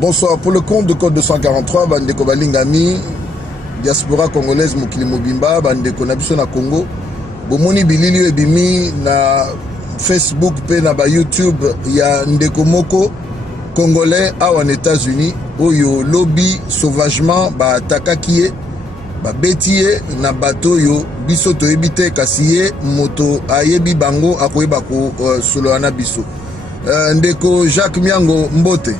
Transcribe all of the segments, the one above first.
Bonsoir. Pour le compte de Code 243, Bandeko Balingami, diaspora congolaise Mokili Mobimba, Bandeko Nabiso na Congo, Bomoni Bilili Ebimi na Facebook pe na ba YouTube ya Ndeko Moko congolais awa en États-Unis, oyo lobby sauvagement ba atakaki ye, ba betiye na bato yo biso to ebite kasiye moto ayebi bango akoyeba ko solo ana biso. Ndeko Jacques Miango Mbote.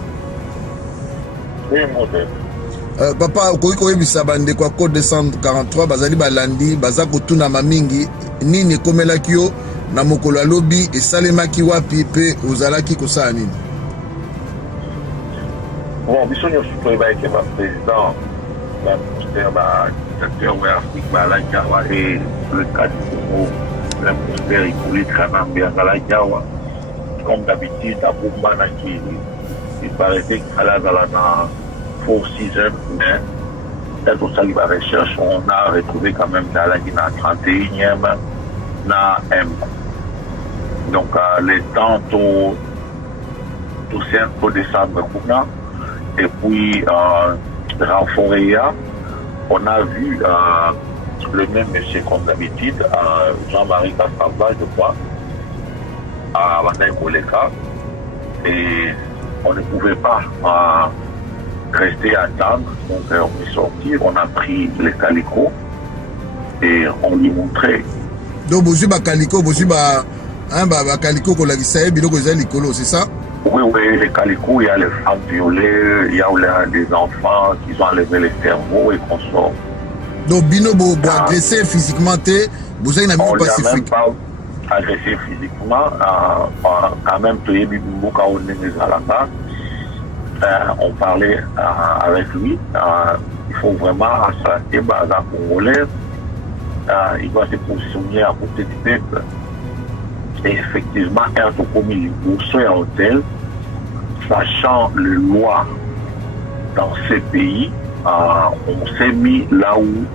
Oui, Mbote. Papa okoki koyebisa bandeko ya Code 243 bazali balandi baza kotuna mamingi nini ekomelaki yo na mokolo ya lobi esalemaki wapi pe ozalaki kosala nini? Bon, biso nyonso toyebaki ba président dictateur de l'Afrique Balakawa et le cas du Congo, l'imposteur Hippolyte Kanambe à Balakawa. Comme d'habitude, à Boumana il paraissait qu'il fallait dans la pour 6 heures, mais dans tout ça, la recherche, on a retrouvé quand même dans la 31e na M. Donc, les temps, tout c'est un peu décembre, et puis, Ranforea, on a vu le même monsieur comme d'habitude, Jean-Marie Kassamba, je crois, à Bandai Koleka, et on ne pouvait pas rester à attendre, donc on est sorti, on a pris les calicots et on lui montrait. Donc, vous avez calico, vous avez calico qu'on a dit ça, c'est ça? Oui, les calicots, il y a les femmes violées, il y a des enfants qui ont enlevé les cerveaux et qu'on sort. Donc, Bino, vous agressé physiquement, vous avez on n'a même pas agressé physiquement, quand même, on parlait avec lui, il faut vraiment assurer Baza Congolais, il doit se positionner à côté du peuple. Et effectivement, un peu comme il est à hôtel, sachant les lois dans ces pays, on s'est mis là où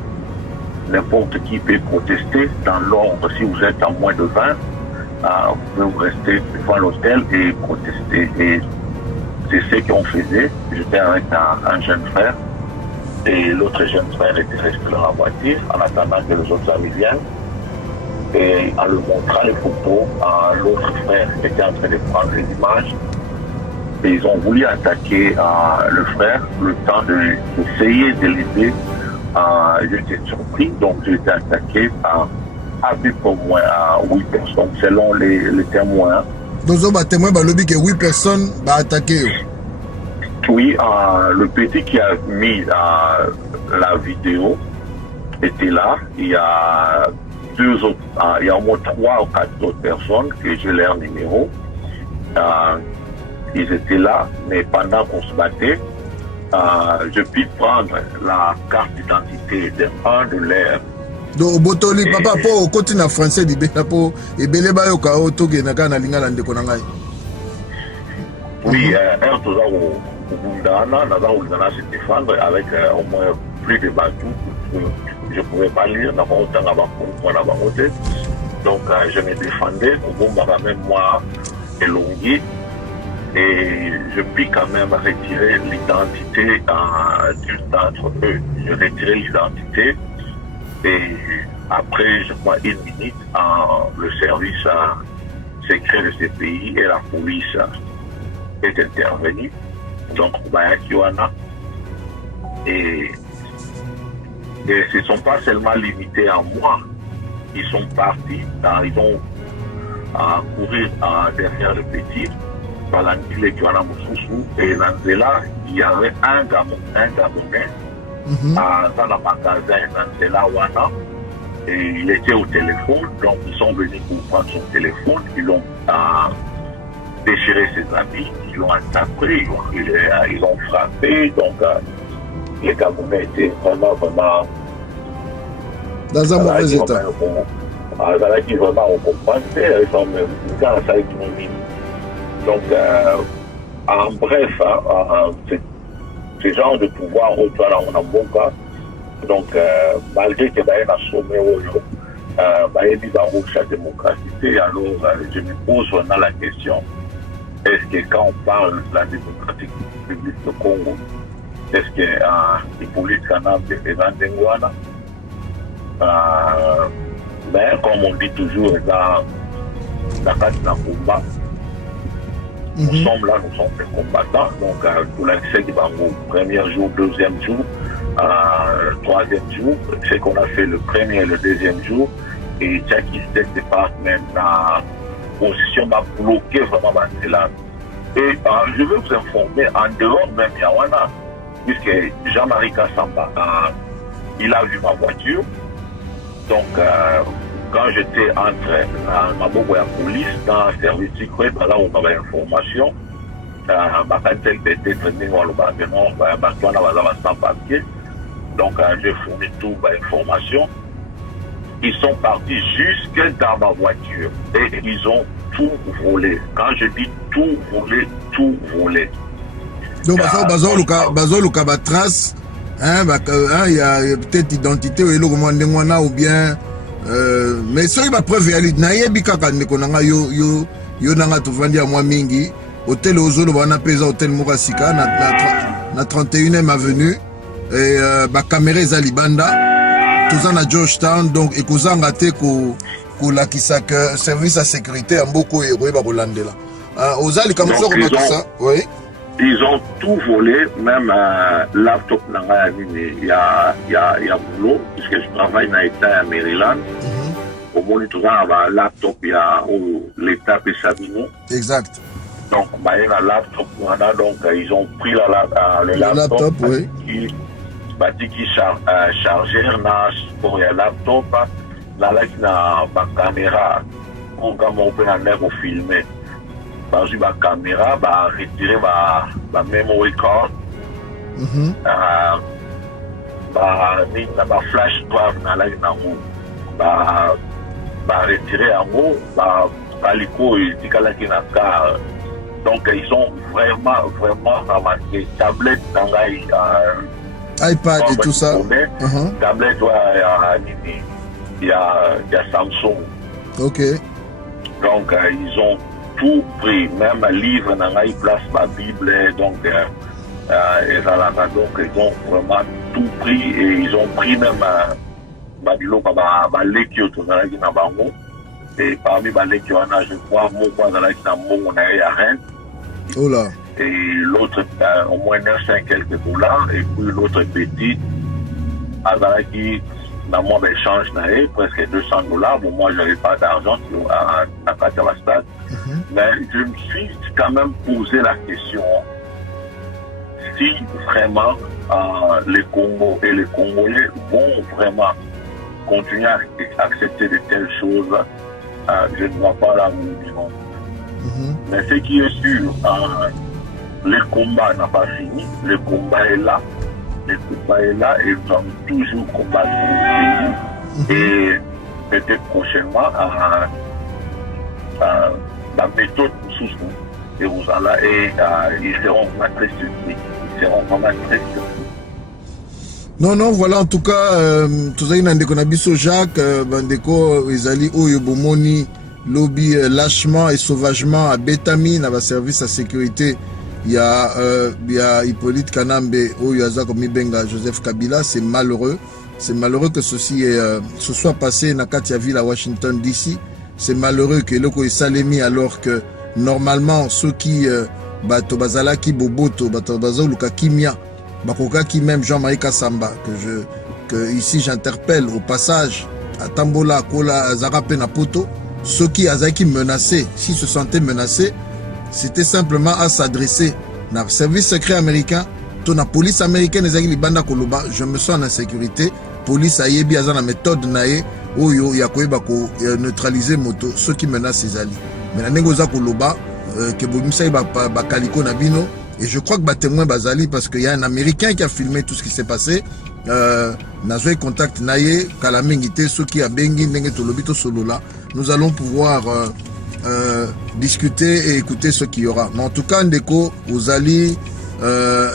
n'importe qui peut protester dans l'ordre. Si vous êtes à moins de 20, vous pouvez vous rester devant l'hôtel et protester. Et c'est ce qu'on faisait. J'étais avec un jeune frère et l'autre jeune frère était resté dans la voiture en attendant que les autres amis viennent. Et en le montrant les photos, l'autre frère était en train de prendre les images. Et ils ont voulu attaquer le frère, le temps d'essayer de l'aider. J'étais surpris, donc j'ai été attaqué par à peu près au moins 8 personnes, selon les témoins. Donc, les témoins ont dit que 8 personnes ont attaqué. Oui, le petit qui a mis la vidéo était là. Il y a deux autres, il y a au moins 3 ou 4 autres personnes que j'ai leur numéro. Ils étaient là, mais pendant qu'on se battait, je puis prendre la carte d'identité d'un de leurs. Donc, Botoli, papa, pour continuer en français, pour Ebeleba Yoka Otoge Nakana Lingala Ndekonangai. Oui, un tout ça au Bundana, Nazar se défendre avec au moins plus de bateaux. Je ne pouvais pas lire, n'a pas autant à côté. Donc, je me défendais, même moi, élongé. Et je puis quand même retirer l'identité d'une d'entre eux. Je retirais l'identité et après, je crois, 1 minute, le service secret de ce pays et la police est intervenu. Donc, Bayakiwana. Et ils ne se sont pas seulement limités à moi. Ils sont partis, ils ont couru derrière le petit. Et là, il y avait un Gabonais dans le magasin Nanzela Wana. Et il était au téléphone, donc ils sont venus pour prendre son téléphone. Ils ont déchiré ses habits, ils l'ont attaqué, ils l'ont frappé. Donc, les Gabonais étaient vraiment dans un mauvais état. Ils vraiment au comprendre, ils sont même dans sa économie. Donc, en bref, ce genre de pouvoir autour de Mboka, donc, malgré que Baye a sommé Baye dit dans la démocratie, alors je me pose vraiment la question est-ce que quand on parle de la démocratique publique du Congo, est-ce que les polices canadiennes sont dans Denguana? Mais comme on dit toujours dans le combat, nous sommes là, nous sommes des combattants. Donc, pour l'accès du Bango, premier jour, deuxième jour, troisième jour, ce qu'on a fait le premier et le deuxième jour, et Jackie State Department a position m'a bloqué vraiment là. Et je veux vous informer, en dehors même Yawana, puisque Jean-Marie Kassamba, il a vu ma voiture. Donc, quand j'étais entre ma police dans le service secret, là où on avait information, sans papier. Donc, j'ai fourni toute l'information. Ils sont partis jusque dans ma voiture et ils ont tout volé. Quand je dis tout volé, tout volé. Donc, Bazoluka trace, il y a peut-être identité ou bien. Mais ça, il y a preuve valide. Yo nanga tovandi ya mwa mingi hôtel Ozolo bana pesa hôtel Murasika na 31e avenue et ba caméra za libanda toza na Georgetown donc ekozanga te ko lakisa que service à sécurité en beaucoup héros ba kolandela ozali comme ça on a ça oui. Ils ont tout volé, même laptop nanga il y a boulot puisque je travaille dans l'État à Maryland. Au moins, tout ça, laptop, il y a l'État et Sabino. Exact. Donc, il y a un laptop, donc ils ont pris le laptop, oui. Qui chargeur, pour le laptop, là, il y a une caméra, pour qu'on filmer. Dans une caméra, retirer la memory card, flash drive, retirer en haut, donc ils ont vraiment ramassé tablette dans iPad et tout ça. Tablette, il y a Samsung. Ok. Donc ils ont tout pris, même livre dans la place, ma Bible, donc ils ont vraiment tout pris et ils ont pris même et parmi les qui je crois, oh là. Et l'autre, au moins 900 quelques $, et puis l'autre petit, qui dans mon échange, presque 200 $. Bon, moi, je n'avais pas d'argent à Katalastad. Mais je me suis quand même posé la question si vraiment les Congos et les Congolais vont vraiment continuer à accepter de telles choses, je ne vois pas la mouvement. Mais ce qui est sûr, le combat n'a pas fini, le combat est là. Le combat est là et nous allons toujours combattre pour le pays. Et peut-être prochainement, la méthode sous Jérusalem et ils seront vraiment très surpris. Ils seront vraiment très surpris. Non, voilà, en tout cas, tout ça, il y a un Jacques, Bandeko, Ezali, Oyo, Bomoni, lobby lâchement et sauvagement à Betami, dans le service à sécurité. Il y a Hippolyte Kanambe, Oyo, Azakomi Benga, Joseph Kabila. C'est malheureux. C'est malheureux que ceci se soit passé dans Katia Ville à Washington, D.C. C'est malheureux que Loko est Salemi alors que normalement, ceux qui, Bazalaki Boboto, Bazoluka Kimia, Bakokaki même Jean-Marie Kassamba, que ici j'interpelle au passage à Tambola, Kola, Zarape Napoto, ceux qui Azaki menacés, s'ils se sentaient menacés, c'était simplement à s'adresser à service secret américain, à la police américaine, je me sens en insécurité, police ayebi aza na méthode nae, oyo yakoyeba ko neutraliser moto, ceux qui menacent ses alliés. Mais la négoza koloba, que bomisa ba kaliko na bino. Et je crois que témoin Bazali, parce qu'il y a un Américain qui a filmé tout ce qui s'est passé. Nazoé contact naye, kalamengite, ceux qui a bengi, nengetolobito solo là. Nous allons pouvoir discuter et écouter ce qu'il y aura. Mais en tout cas, Ndeko, Ozali,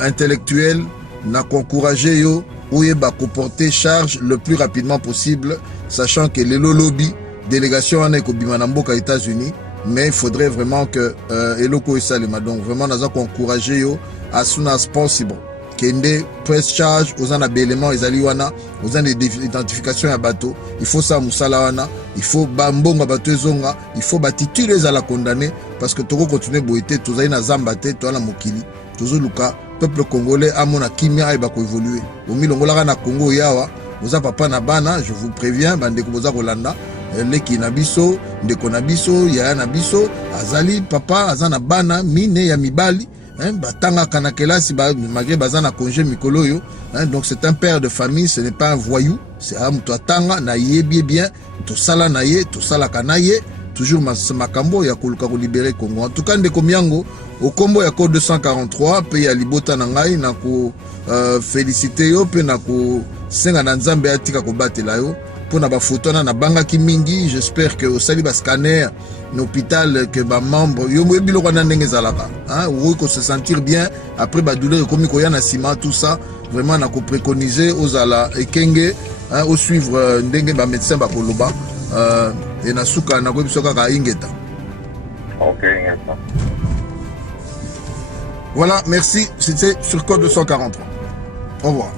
intellectuel, n'a qu'encouragé yo, Oyeba porter charge le plus rapidement possible, sachant que les lobby, délégation en Eko Bimanamboka États-Unis, mais il faudrait vraiment que eloko esalema. Donc vraiment naza ko encourager yo as soon as possible kende press charge ozana belement ezali wana ozana identification ya bato, il faut ça musala wana, il faut bambonga bato ezonga, il faut batitule ezala condamné parce que toko continuer boité tozali na zamba te to na mokili tozoluka peuple congolais amona kimia ay ba ko évoluer omilongola na Congo yawa boza papa na bana, je vous préviens bandeko boza kolanda leki na biso ndeko na biso yaya na biso azali papa azana bana mine ya mibali batanga kana kelasi malgré bazana congé mikolo yo donc c'est un père de famille, ce n'est pas un voyou, c'est un muto atanga na yebi bien to sala na ye to sala kanaye toujours makambo ya koluka ko libérer Congo. En tout cas ndeko miango au combo ya code 243 pe ya libota na ngai na ko féliciter yo pe na ko senga na nzambe atika ko batela yo pour na ba photo na banga ki mingi. J'espère que au sali ba scanner l'hôpital que ba membre yo bilo ko na ndenge zalaka ou ko se sentir bien après ba douleur comme ko ya na ciment tout ça vraiment na ko préconiser aux ala ekenge au suivre ndenge ba médecin ba koloba et na suka na ko biso kaka ingeta. OK. Voilà, merci, c'était sur code 243. Au revoir.